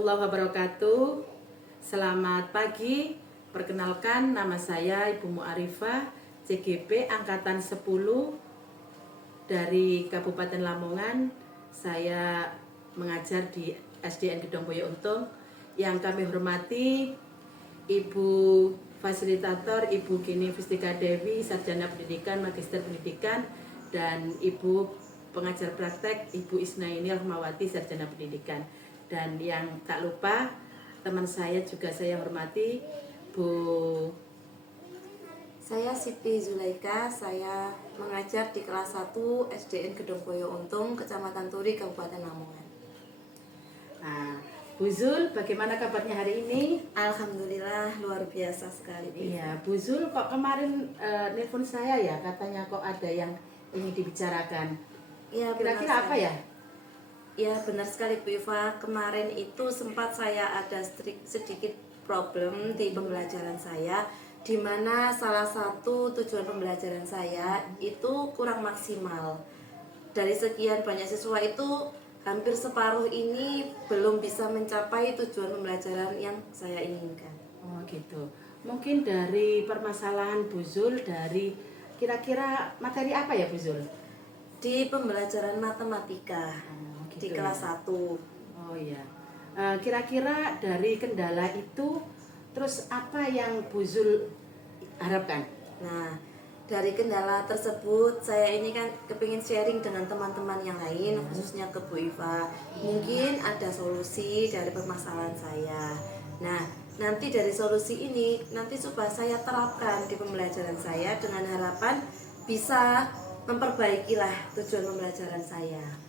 warahmatullahi wabarakatuh. Selamat pagi. Perkenalkan, nama saya Ibu Mu'arifah, CGP Angkatan 10 dari Kabupaten Lamongan. Saya mengajar di SDN Gedong Boyo Untung. Yang kami hormati Ibu Fasilitator, Ibu Gini Fistika Dewi, Sarjana Pendidikan, Magister Pendidikan, dan Ibu Pengajar Praktek, Ibu Isnaini Rahmawati, Sarjana Pendidikan. Dan yang tak lupa, teman saya juga saya hormati, Bu. Saya Siti Zulaika, saya mengajar di kelas 1 SDN Gedong Boyo Untung, Kecamatan Turi, Kabupaten Lamongan. Nah, Bu Zul, bagaimana kabarnya hari ini? Alhamdulillah, luar biasa sekali. Iya, Bu Zul kok kemarin nelpon saya ya, katanya kok ada yang ingin dibicarakan. Ya, Kira-kira apa ya? Ya, benar sekali Bu Iva. Kemarin itu sempat saya ada sedikit problem di pembelajaran saya, di mana salah satu tujuan pembelajaran saya itu kurang maksimal. Dari sekian banyak siswa itu, hampir separuh ini belum bisa mencapai tujuan pembelajaran yang saya inginkan. Oh gitu. Mungkin dari permasalahan Bu Zul, dari kira-kira materi apa ya Bu Zul? Di pembelajaran matematika Gitu di kelas ya. 1. Oh iya. Kira-kira dari kendala itu, terus apa yang Bu Zul harapkan? Nah, dari kendala tersebut saya ini kan kepingin sharing dengan teman-teman yang lain, khususnya ke Bu Iva. Mungkin ada solusi dari permasalahan saya. Nah, nanti dari solusi ini nanti coba saya terapkan di pembelajaran saya dengan harapan bisa memperbaikilah tujuan pembelajaran saya.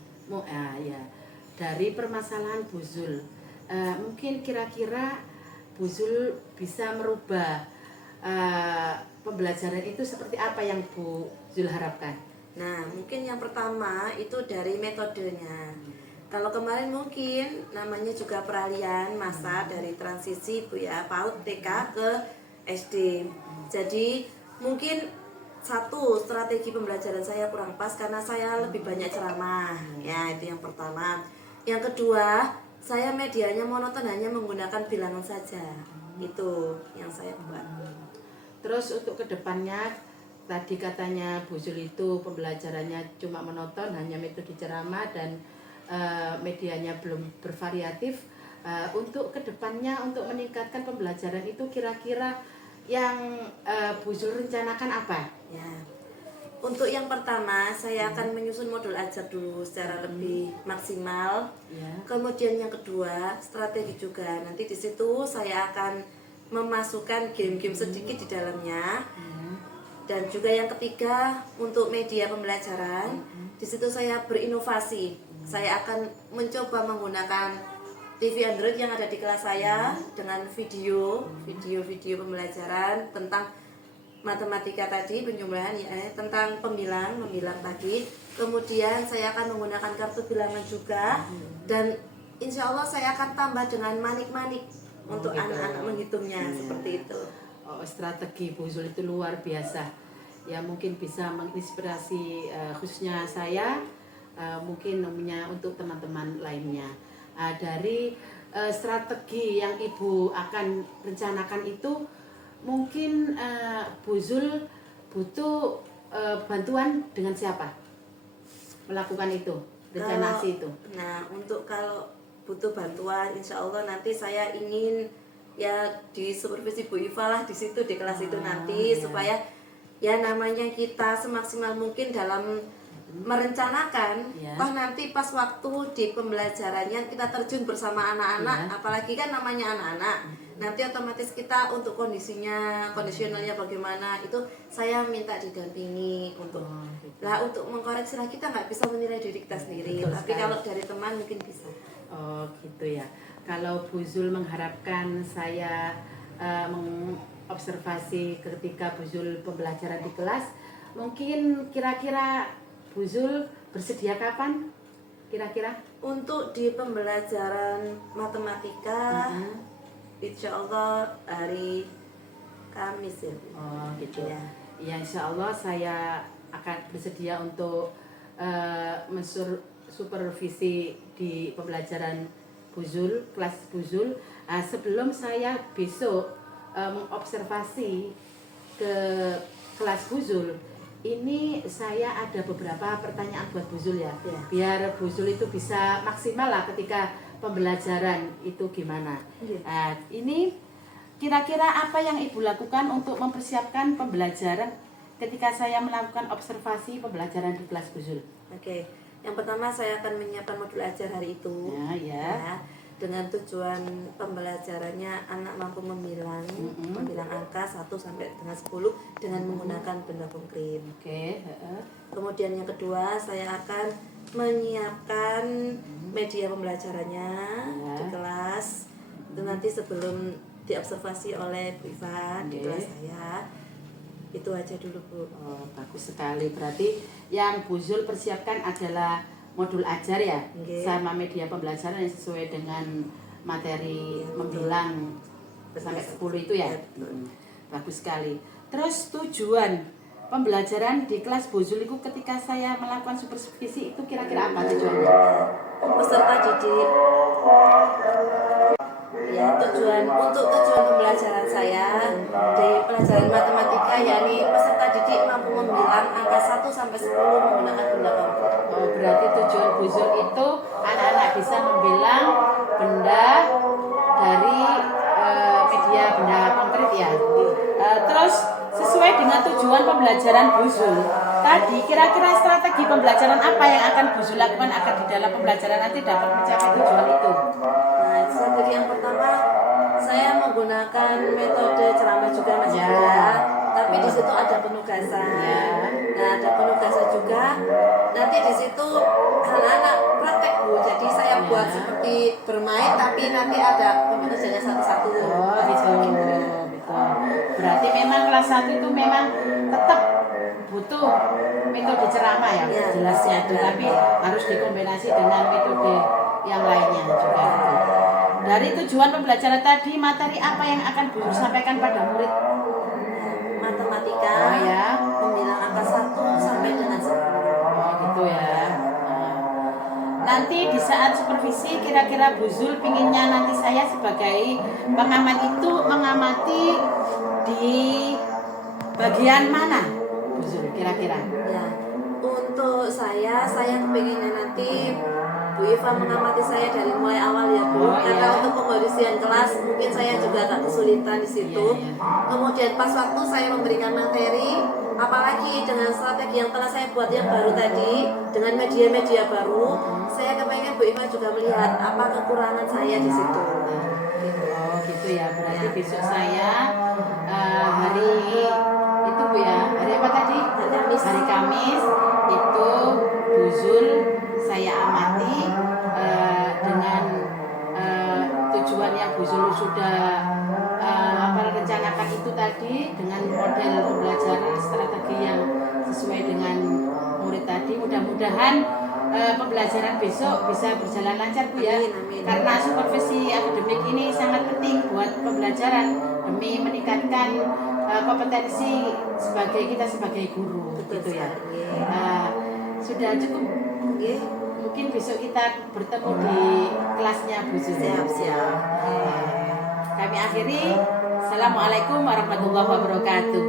Ya. Dari permasalahan Bu Zul, mungkin kira-kira Bu Zul bisa merubah pembelajaran itu seperti apa yang Bu Zul harapkan? Nah, mungkin yang pertama itu dari metodenya. Kalau kemarin mungkin namanya juga peralihan masa dari transisi Bu ya, PAUD TK ke SD. Jadi mungkin satu, strategi pembelajaran saya kurang pas karena saya lebih banyak ceramah. Ya, itu yang pertama. Yang kedua, saya medianya monoton, hanya menggunakan bilangan saja. Itu yang saya buat. Terus untuk kedepannya, tadi katanya Bu Zul itu pembelajarannya cuma monoton, hanya metode ceramah dan medianya belum bervariatif. Untuk kedepannya, untuk meningkatkan pembelajaran itu kira-kira yang Bu Zul rencanakan apa? Ya. Untuk yang pertama, saya akan menyusun modul ajar dulu secara lebih maksimal. Ya. Kemudian yang kedua, strategi juga. Nanti di situ saya akan memasukkan game-game sedikit di dalamnya. Dan juga yang ketiga, untuk media pembelajaran, di situ saya berinovasi. Saya akan mencoba menggunakan TV Android yang ada di kelas saya dengan video pembelajaran tentang matematika tadi, penjumlahan ya, tentang pembilang tadi. Kemudian saya akan menggunakan kartu bilangan juga, dan insya Allah saya akan tambah dengan manik-manik untuk gitu. anak-anak menghitungnya. Seperti itu. Oh, strategi Bu Zul itu luar biasa. Ya mungkin bisa menginspirasi khususnya saya, mungkin namanya untuk teman-teman lainnya. Dari strategi yang Ibu akan rencanakan itu, mungkin Bu Zul butuh bantuan dengan siapa melakukan itu, rencanaasi itu? Nah, untuk kalau butuh bantuan, insya Allah nanti saya ingin ya di supervisi Bu Iva lah di situ, di kelas itu nanti, Iya. supaya ya namanya kita semaksimal mungkin dalam merencanakan. Ya. Toh nanti pas waktu di pembelajarannya kita terjun bersama anak-anak, Ya. apalagi kan namanya anak-anak, nanti otomatis kita untuk kondisionalnya bagaimana itu saya minta didampingi untuk Gitu. lah, untuk mengkoreksi lah, kita nggak bisa menilai diri kita sendiri. Betul Tapi sekali. kalau dari teman mungkin bisa. Oh gitu ya. Kalau Bu Zul mengharapkan saya mengobservasi ketika Bu Zul pembelajaran di kelas, mungkin kira-kira Bu Zul bersedia kapan? Kira-kira? Untuk di pembelajaran matematika, insya Allah hari Kamis ya. Oh gitu. Ya. Ya insya Allah saya akan bersedia untuk mensupervisi di pembelajaran Buzul, kelas Buzul. Sebelum saya besok mengobservasi ke kelas Buzul, ini saya ada beberapa pertanyaan buat Buzul ya. Biar Buzul itu bisa maksimal lah ketika pembelajaran itu gimana. Ini kira-kira apa yang Ibu lakukan untuk mempersiapkan pembelajaran ketika saya melakukan observasi pembelajaran di kelas Buzul? Oke, yang pertama saya akan menyiapkan modul ajar hari itu. Ya, dengan tujuan pembelajarannya anak mampu membilang angka 1 sampai dengan 10 dengan menggunakan benda konkret. Kemudian yang kedua, saya akan menyiapkan media pembelajarannya di kelas. Itu nanti sebelum diobservasi oleh Bu Iva di kelas saya. Itu aja dulu, Bu. Bagus sekali. Berarti yang Buzul persiapkan adalah modul ajar ya, sama media pembelajaran yang sesuai dengan materi membilang sampai 10 itu ya. Bagus sekali. Terus tujuan pembelajaran di kelas Buzul itu ketika saya melakukan supervisi itu kira-kira apa tujuannya? Peserta didik. Ya, tujuan pembelajaran saya di pelajaran matematika yakni peserta didik mampu membilang angka 1 sampai 10 menggunakan benda konkret. Berarti tujuan Buzul itu anak-anak bisa membilang benda dari media benda konkret ya. Terus sesuai dengan tujuan pembelajaran Buzul tadi, kira-kira strategi pembelajaran apa yang akan Buzul lakukan agar di dalam pembelajaran nanti dapat mencapai tujuan itu? Nah, strategi yang pertama saya menggunakan metode ceramah juga Mas ya. Tapi di situ ada penugasan. Nah, ada penugasan juga. Nanti di situ anak-anak praktek, Bu. Jadi saya buat seperti bermain tapi nanti ada penugasannya satu-satu. Betul. Berarti memang kelas 1 itu memang tetap butuh metode ceramah ya, jelasnya itu, tapi harus dikombinasi dengan metode yang lainnya juga. Dari tujuan pembelajaran tadi, materi apa yang akan Bu sampaikan pada murid? Matematika, membilang angka 1 sampai dengan 10. Gitu ya. Nanti di saat supervisi kira-kira Buzul pinginnya nanti saya sebagai pengamat itu mengamati di bagian mana Buzul kira-kira? Ya, untuk saya kepinginnya nanti Bu Iva mengamati saya dari mulai awal ya Bu. Karena untuk pengkondisian kelas mungkin saya juga agak kesulitan di situ. Kemudian pas waktu saya memberikan materi, apalagi dengan strategi yang telah saya buat yang baru tadi, dengan media-media baru, saya kepengen Bu Iva juga melihat apa kekurangan saya di situ. Gitu ya. Berarti besok saya hari itu Bu ya, hari apa tadi? Hari Kamis itu Buzul saya amati dengan tujuan yang Buzul sudah rencanakan itu tadi, dengan model pembelajaran strategi yang sesuai dengan murid tadi. Mudah-mudahan pembelajaran besok bisa berjalan lancar Bu ya. Karena supervisi akademik ini sangat penting buat pembelajaran demi meningkatkan kompetensi kita sebagai guru. Gitu ya. Sudah cukup. Mungkin besok kita bertemu di kelasnya Bu Susi. Siap. Kami akhiri. Assalamualaikum warahmatullahi wabarakatuh.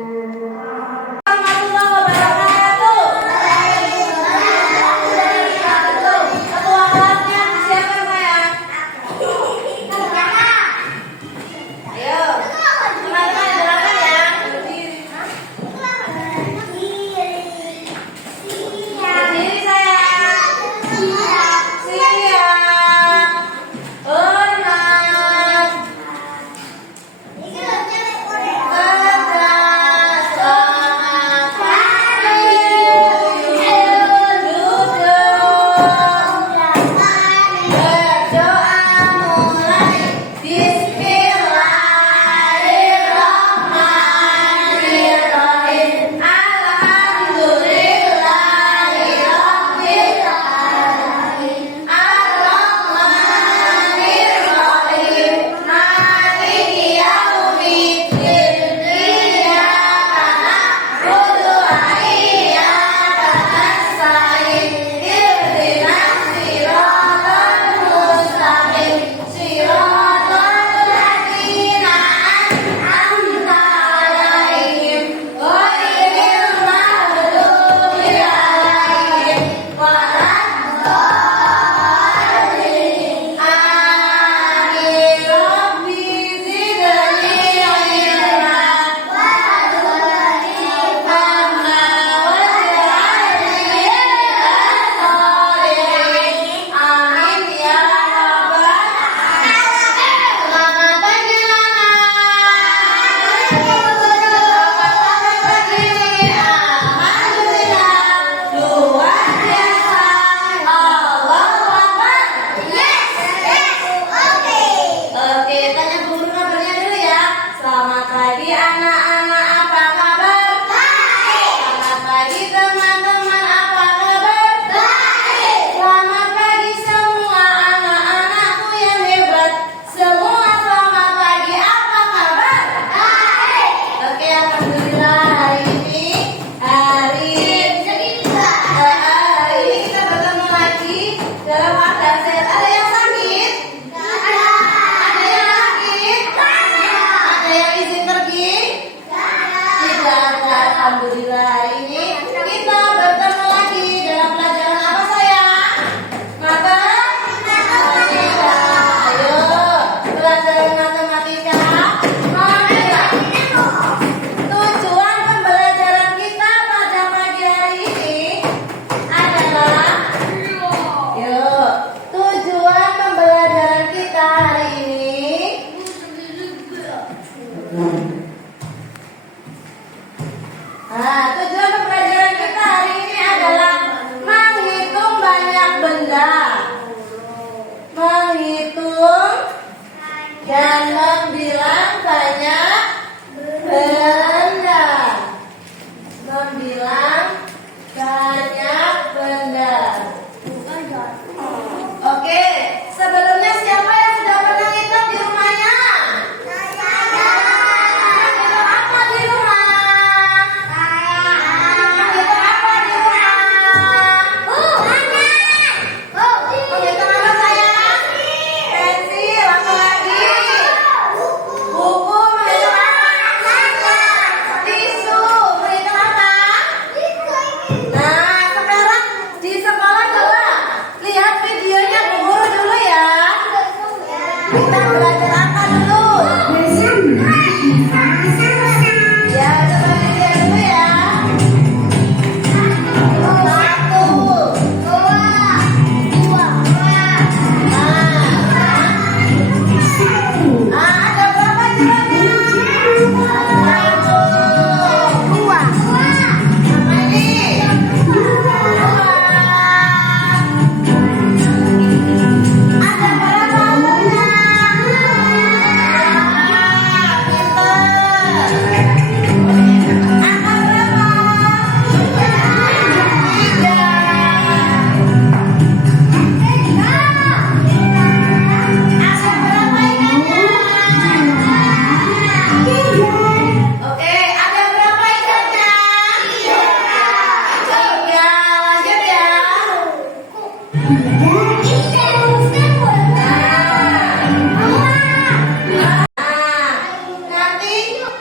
Nanti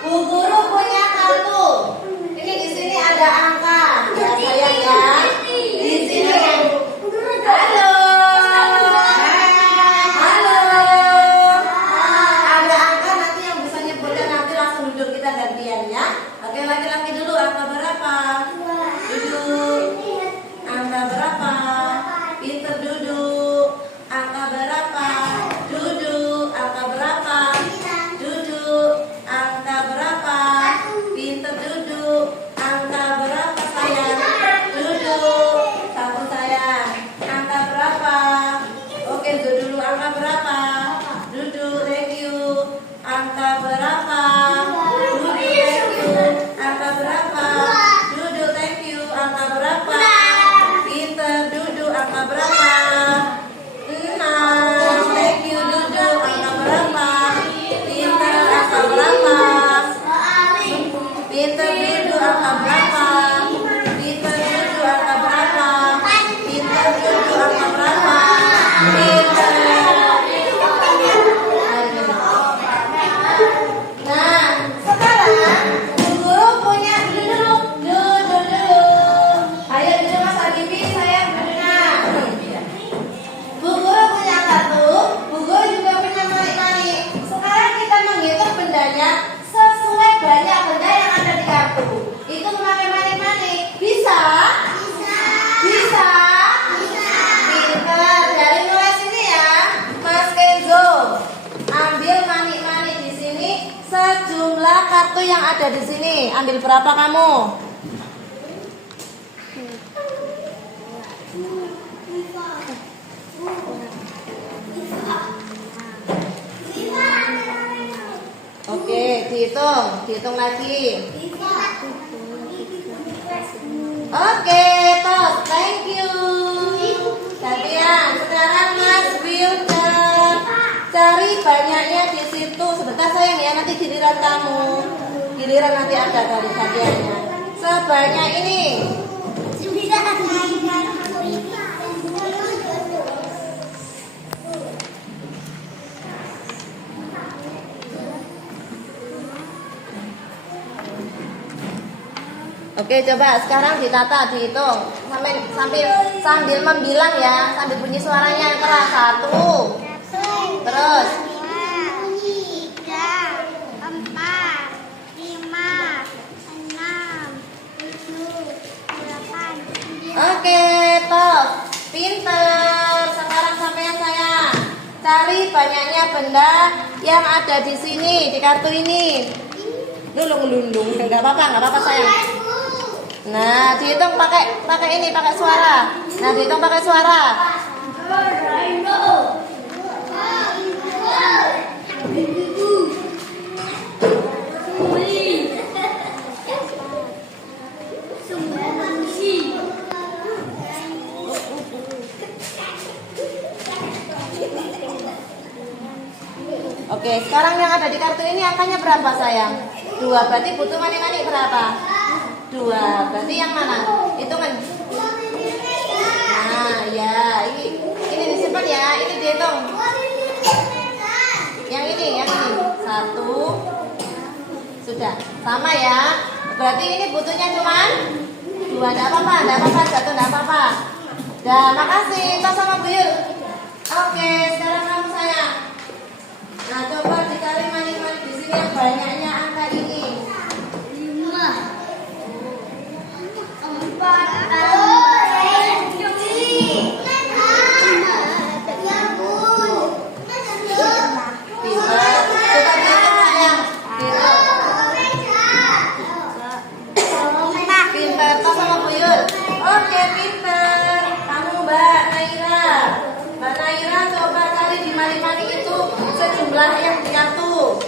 Bu Guru punya kartu. Ini di sini ada angka. Ya sayang ya. Di sini. Halo. Halo. Ada angka nanti yang bisa nyebutkan, nanti langsung duduk kita gantian ya. Oke, laki-laki dulu, angka berapa? Duduk. Angka berapa? Pinter duduk. Angka berapa? Duduk. Angka berapa? Duduk. Angka berapa? Pinter duduk. Angka berapa sayang? Duduk. Satu sayang. Angka berapa? Oke, duduk dulu. Angka berapa? Duduk. Thank you. Angka berapa? Duduk. Thank you. Angka berapa? Duduk. Thank you. Angka berapa? Pinter duduk. Angka berapa? 6. Thank you. Duduk. Angka berapa? Pinter. Angka berapa? Pinter duduk. Angka berapa? Pinter duduk. Angka berapa? Pinter duduk. Angka berapa? Pinter. Nah, sekarang Bu Guru punya duduk dulu. Ayo duduk Mas Adibi, saya dengar. Bu Guru punya kartu, Bu Guru juga punya mani-mani. Sekarang kita menghitung bendanya sesuai banyak benda yang ada di kartu. Itu memakai mani-mani. Bisa? Bisa? Pinter. Dari mulai sini ya, Mas Kenzo. Ambil mani-mani di sini sejumlah kartu yang ada di sini. Ambil berapa kamu? Oke, dihitung lagi. Oke, tos, thank you. Gantian, sekarang Mas Wildan. Cari banyaknya di situ. Sebentar sayang ya, nanti giliran kamu. Giliran nanti ada dari gantiannya. Sebanyak ini. Oke, coba sekarang ditata, dihitung sambil membilang ya, sambil bunyi suaranya yang keras. 1, terus 3, 4, 5, 6, 7, 8, 9. oke, top, pinter. Sekarang sampean sayang, cari banyaknya benda yang ada di sini, di kartu ini. Lulung-lulung, nggak apa-apa sayang. Nah, dihitung pakai ini, pakai suara. Nah, dihitung pakai suara. Oke, sekarang yang ada di kartu ini angkanya berapa sayang? 2, berarti butuh mani-mani berapa? 2, berarti yang mana? Hitungan. Nah, ya, ini disimpan ya, ini dihitung. Yang ini. 1, sudah, sama ya. Berarti ini butuhnya cuman 2, enggak apa-apa, jatuh enggak apa-apa. Dan makasih, tos sama Bu Yul. Oke, sekarang kamu sayang. Nah, coba dicari mani-mani di sini yang banyaknya angka ini. 5, 4, pinter, tos sama Bu Yul. Oke, pinter. Kamu Mbak Naira. Mbak Naira coba cari di mani-mani itu sejumlah yang di kartu.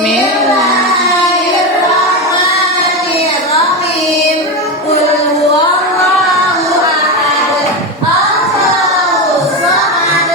Bismillahirrahmanirrahim. Qul huwallahu ahad, Allahus samad,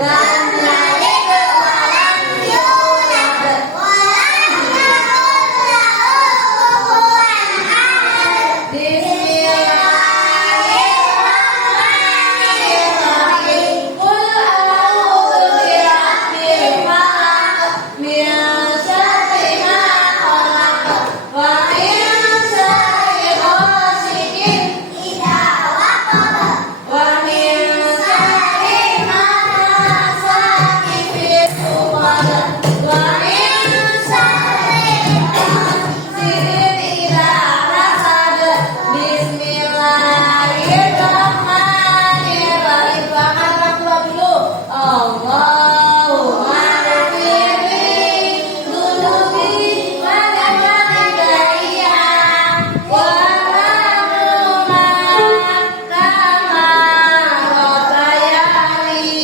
lam yalid wa lam yulad, wa lam yakul lahu kufuwan ahad. Bismillahirrahmanirrahim. Qul a'udzu birabbil falaq, min syarri ma khalaq, wa min syarri ghasiqin idza waqab, wa min syarri nafasati fil 'uqad, wa min syarri hasidin idza hasad. Bismillahirrahmanirrahim. Bahkan orang tua dulu. Allahumma ghfirli dzunubi wa dzambiya wa hamma kama rabbayani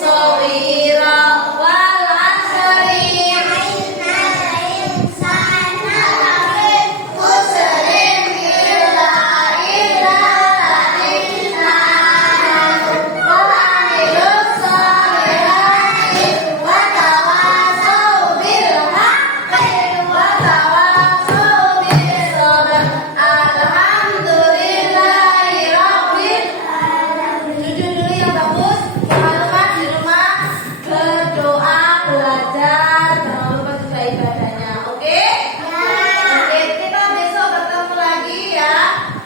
shaghira wal 'asri innal insana lafi khusrin illa alladziina amanu wa 'amilus sholihati wa tawassaw bil haqqi wa tawassaw bis sabr. Alhamdulillahi rabbil alamin. Jujur dulu yang bagus. Jangan lupa di rumah berdoa, belajar, jangan lupa juga ibadahnya. Oke? Oke, kita besok bertemu lagi ya.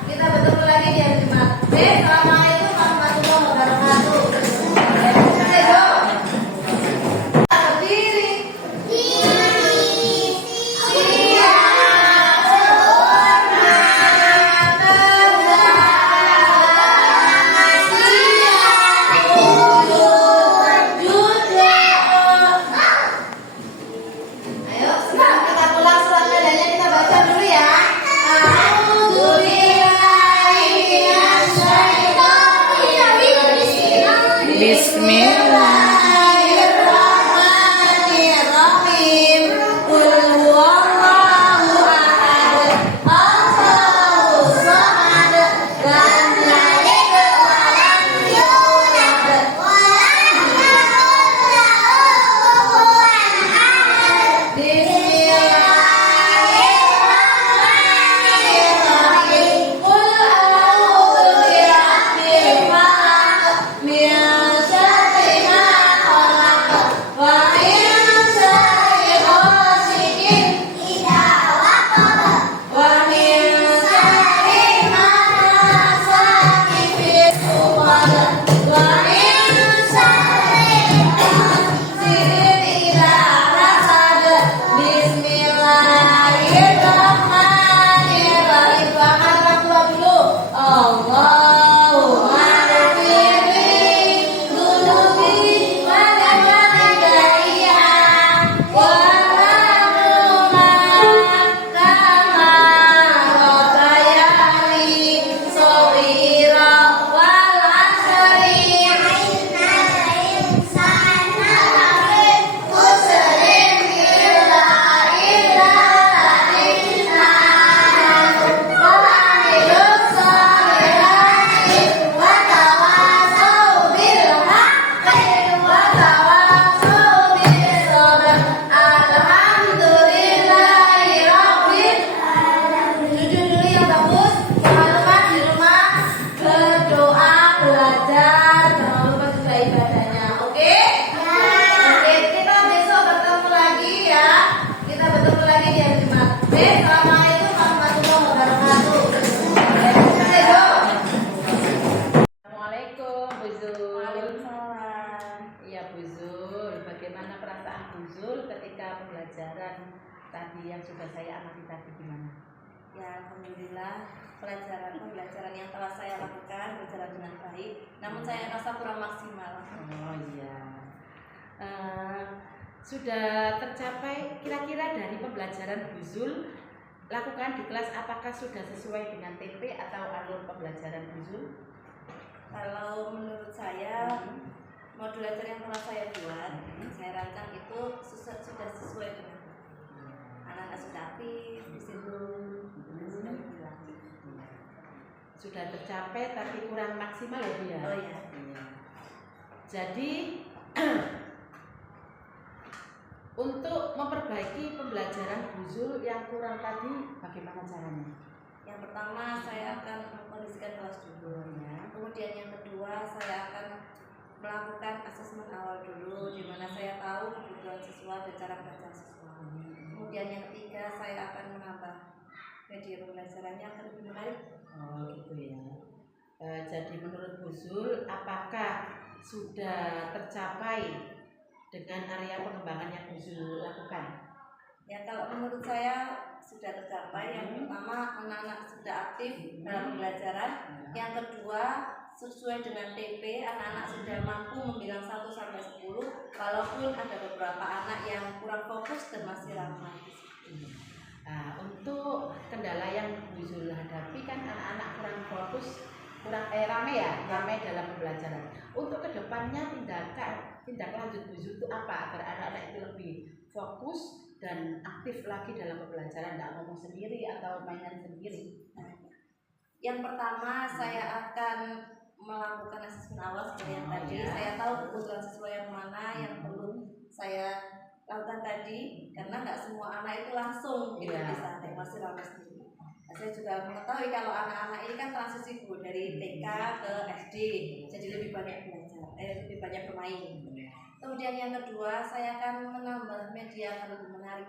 Kita bertemu lagi di hari Jumat. Assalamualaikum warahmatullahi wabarakatuh. Ayo. Berdiri. Siap sempurna tegak. Siap wujud Ayo, sekarang kita pulang surat nadanya kita baca dulu ya. A'udzubillahi minasyaitonir Bismillahirrahmanirrahim. Qul huwallahu ahad, Allahus samad, lam yalid wa lam yulad, wa lam yakul lahu kufuwan ahad. Bismillahirrahmanirrahim. Qul a'udzu birabbil falaq, min syarri ma khalaq, wa min syarri ghasiqin idza waqab, wa min syarri nafasati fil 'uqad, wa min syarri hasidin idza hasad. Bismillahirrahmanirrahim. Bahkan orang tua dulu. Allahumma ghfirli dzunubi wa dzambiya wa hamma kama rabbayani shaghira wal 'asri innal insana lafi khusrin illa alladziina amanu wa 'amilus sholihati wa tawassaw bil haqqi wa tawassaw bis sabr. Alhamdulillahi rabbil alamin. Jujur dulu yang bagus. Jangan lupa di rumah berdoa, belajar, jangan lupa juga ibadahnya. Oke? Oke, kita besok bertemu lagi ya. Kita bertemu lagi di hari Jumat. Assalamualaikum warahmatullahi wabarakatuh. Ayo. Assalamualaikum Bu Zul. Waalaikumsalam. Iya Bu Zul, bagaimana perasaan Bu Zul ketika pembelajaran tadi yang sudah saya amati tadi gimana? Ya, alhamdulillah pembelajaran yang telah saya lakukan berjalan dengan baik. Namun saya rasa kurang maksimal. Oh iya. Sudah tercapai kira-kira dari pembelajaran Bu Zul lakukan di kelas, apakah sudah sesuai dengan TP atau alur pembelajaran Bu Zul? Kalau menurut saya modul belajar yang telah saya buat, saya rancang itu sudah sesuai dengan. sudah tercapai tapi kurang maksimal ya Bu ya. Oh ya. Jadi untuk memperbaiki pembelajaran Bu Zul yang kurang tadi bagaimana caranya? Yang pertama saya akan mengkondisikan kelas dulu ya. Kemudian yang kedua saya akan melakukan asesmen awal dulu, di mana saya tahu kebutuhan siswa dan cara belajar siswa. Kemudian yang ketiga saya akan menambah media pembelajarannya akan lebih menarik. Oh gitu ya. Jadi menurut Bu Zul, apakah sudah tercapai dengan area pengembangan yang Bu Zul lakukan? Ya, kalau menurut saya sudah tercapai. Yang pertama, anak-anak sudah aktif dalam pembelajaran. Yang kedua, sesuai dengan TP, anak-anak sudah mampu membilang 1 sampai 10, walaupun ada beberapa anak yang kurang fokus dan masih ramah. Nah, untuk kendala yang Bu Zul hadapi kan anak-anak kurang fokus, ramai dalam pembelajaran. Untuk kedepannya tindak lanjut Bu Zul itu apa agar anak-anak itu lebih fokus dan aktif lagi dalam pembelajaran, tidak ngomong sendiri atau mainan sendiri? Yang pertama, saya akan melakukan asesmen awal seperti yang tadi. Saya tahu kebutuhan siswa yang mana yang perlu saya lakukan tadi, karena nggak semua anak itu langsung bisa masih ramah sendiri. Saya juga mengetahui kalau anak-anak ini kan transisi Bu dari TK ke SD, jadi lebih banyak belajar, lebih banyak bermain. Kemudian yang kedua, saya akan menambah media yang lebih menarik.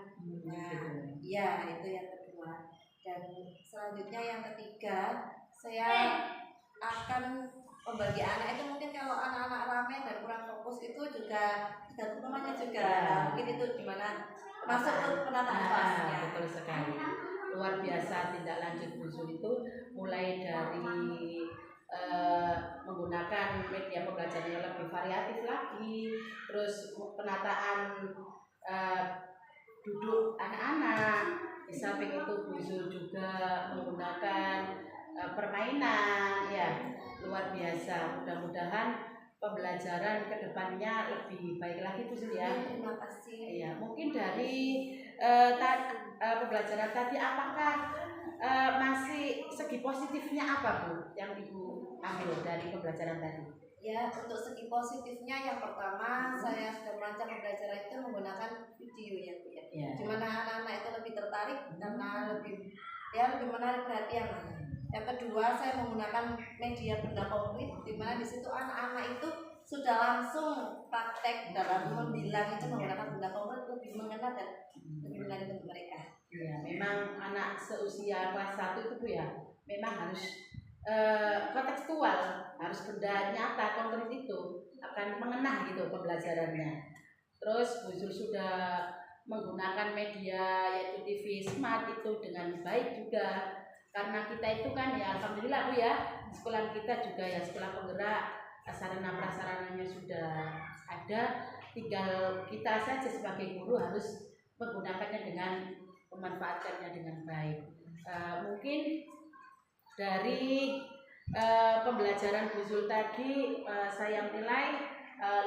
Ya, itu yang kedua. Dan selanjutnya yang ketiga, saya akan membagi anak itu, mungkin kalau anak-anak ramai dan kurang fokus itu juga tergantung temannya juga. Mungkin itu gimana masuk ke penataan kelasnya. Betul sekali. Luar biasa tindak lanjut Bu Zul itu, mulai dari menggunakan media pembelajaran yang lebih variatif lagi, terus penataan duduk anak-anak. Di samping itu Bu Zul juga menggunakan permainan, ya luar biasa. Mudah-mudahan pembelajaran kedepannya lebih baik lagi Bu Zul ya. Terima kasih. Ya, mungkin dari pembelajaran tadi apakah masih segi positifnya apa Bu yang Ibu ambil dari pembelajaran tadi? Ya, untuk segi positifnya yang pertama saya sudah merancang pembelajaran itu menggunakan video ya Bu ya. Dimana anak-anak itu lebih tertarik karena lebih menarik perhatian. Yang kedua, saya menggunakan media benda konkret, di mana di situ anak-anak itu sudah langsung praktek dalam membilang itu menggunakan benda konkret, lebih mengena dan lebih menarik untuk mereka. Ya, memang anak seusia kelas 1 itu Bu ya, memang harus kontekstual, harus benda nyata konkret itu akan mengena gitu pembelajarannya. Terus Bu Zul sudah menggunakan media yaitu TV Smart itu dengan baik juga, karena kita itu kan ya alhamdulillah Bu ya, sekolah kita juga ya sekolah penggerak, sarana prasarananya sudah ada, tinggal kita saja sebagai guru harus menggunakannya dengan memanfaatkannya dengan baik. Mungkin dari pembelajaran Bu Zul tadi saya menilai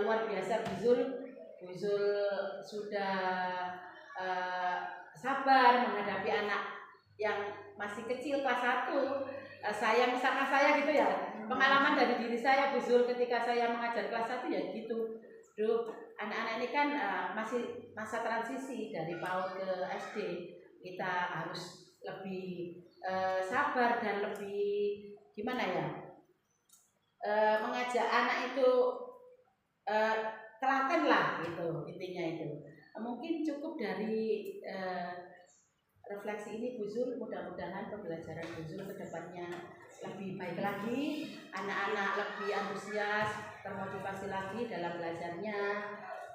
luar biasa Bu Zul sudah sabar menghadapi anak yang masih kecil kelas 1. Misalkan saya gitu ya, pengalaman dari diri saya Bu Zul ketika saya mengajar kelas 1 ya gitu. Anak-anak ini kan masih masa transisi dari PAUD ke SD. Kita harus lebih sabar dan lebih gimana ya, mengajak anak itu telaten lah gitu intinya itu. Mungkin cukup dari refleksi ini Bu Zul, mudah-mudahan pembelajaran Bu Zul ke depannya lebih baik lagi, anak-anak lebih antusias, termotivasi lagi dalam belajarnya.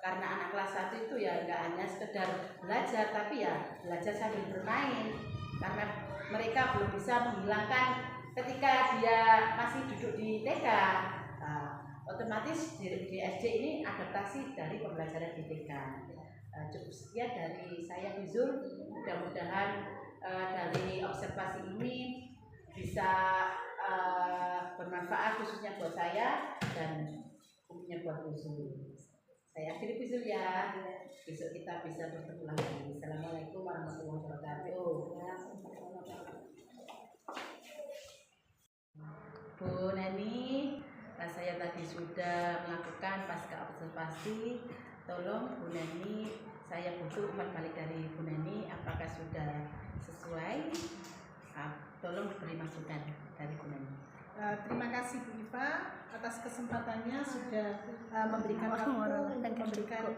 Karena anak kelas 1 itu ya enggak hanya sekedar belajar, tapi ya belajar sambil bermain. Karena mereka belum bisa menghilangkan ketika dia masih duduk di TK, otomatis di SD ini adaptasi dari pembelajaran di TK. Cukup sekian dari saya Bu Zul, mudah-mudahan dari observasi ini bisa bermanfaat khususnya buat saya dan umumnya buat Bu Zul. Saya akhiri Bu Zul ya, besok kita bisa bertemu lagi. Assalamualaikum warahmatullahi wabarakatuh. tadi sudah melakukan pasca observasi, tolong Bu Neni, saya butuh umpan balik dari Bu Neni, apakah sudah sesuai? Tolong diberi masukan dari Bu Neni. Terima kasih Bu Iva atas kesempatannya sudah memberikan waktu untuk memberikan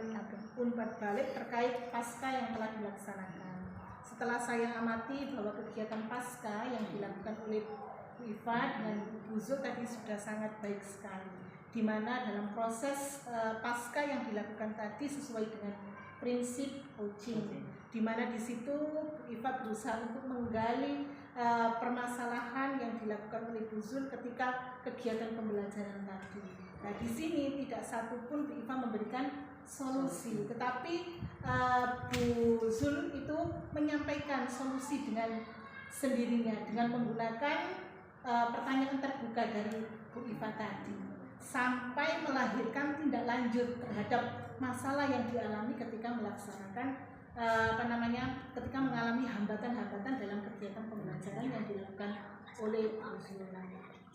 umpan balik terkait pasca yang telah dilaksanakan. Setelah saya amati bahwa kegiatan pasca yang dilakukan oleh Bu Iva dengan Bu Zul tadi sudah sangat baik sekali, di mana dalam proses pasca yang dilakukan tadi sesuai dengan prinsip coaching, di mana di situ Bu Iva berusaha untuk menggali permasalahan yang dilakukan oleh Bu Zul ketika kegiatan pembelajaran tadi. Nah, di sini tidak satu pun Bu Iva memberikan solusi, tetapi Bu Zul itu menyampaikan solusi dengan sendirinya dengan menggunakan pertanyaan terbuka dari Bu Iva tadi, sampai melahirkan tindak lanjut terhadap masalah yang dialami ketika melaksanakan ketika mengalami hambatan-hambatan dalam kegiatan pembelajaran yang dilakukan oleh Bu Zul.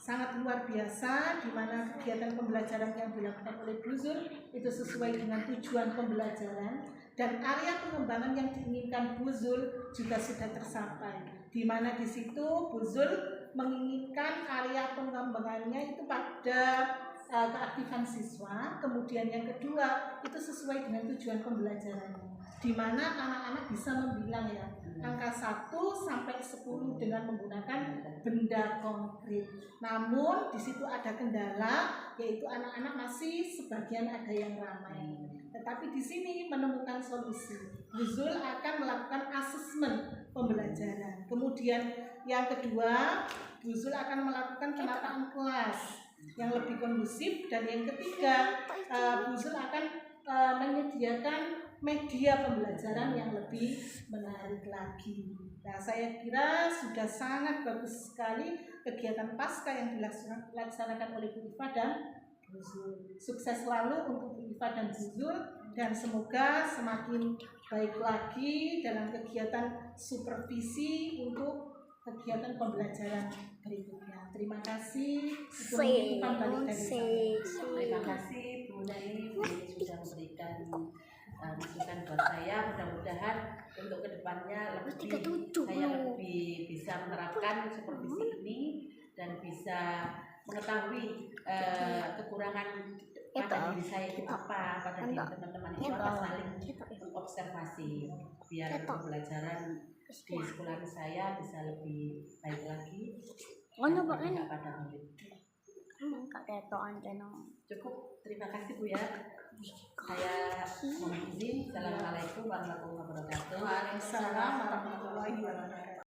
Sangat luar biasa, di mana kegiatan pembelajaran yang dilakukan oleh Bu Zul itu sesuai dengan tujuan pembelajaran dan area pengembangan yang diinginkan Bu Zul juga sudah tercapai, di mana di situ Bu Zul menginginkan area pengembangannya itu pada keaktifan siswa, kemudian yang kedua itu sesuai dengan tujuan pembelajarannya, di mana anak-anak bisa membilang ya angka 1 sampai 10 dengan menggunakan benda konkret. Namun di situ ada kendala, yaitu anak-anak masih sebagian ada yang ramai. Tetapi di sini menemukan solusi. Bu Zul akan melakukan asesmen pembelajaran. Kemudian yang kedua, Bu Zul akan melakukan penataan kelas yang lebih kondusif, dan yang ketiga Bu Zul akan menyediakan media pembelajaran yang lebih menarik lagi. Nah, saya kira sudah sangat bagus sekali kegiatan pasca yang dilaksanakan oleh Bu Iva dan Bu Zul. Sukses selalu untuk Bu Iva dan Bu Zul, dan semoga semakin baik lagi dalam kegiatan supervisi untuk kegiatan pembelajaran berikutnya. Terima kasih. Itu umpan balik dari saya. Terima kasih Bu Neni sudah memberikan masukan buat saya. Mudah-mudahan untuk kedepannya saya lebih bisa menerapkan supervisi ini dan bisa mengetahui kekurangan pada diri saya itu apa, pada diri teman-teman itu apa, saling observasi biar pembelajaran di sekolah saya bisa lebih baik lagi pada murid. Cukup, terima kasih Bu ya. Saya mohon izin. Assalamualaikum warahmatullahi wabarakatuh. Waalaikumsalam warahmatullahi wabarakatuh.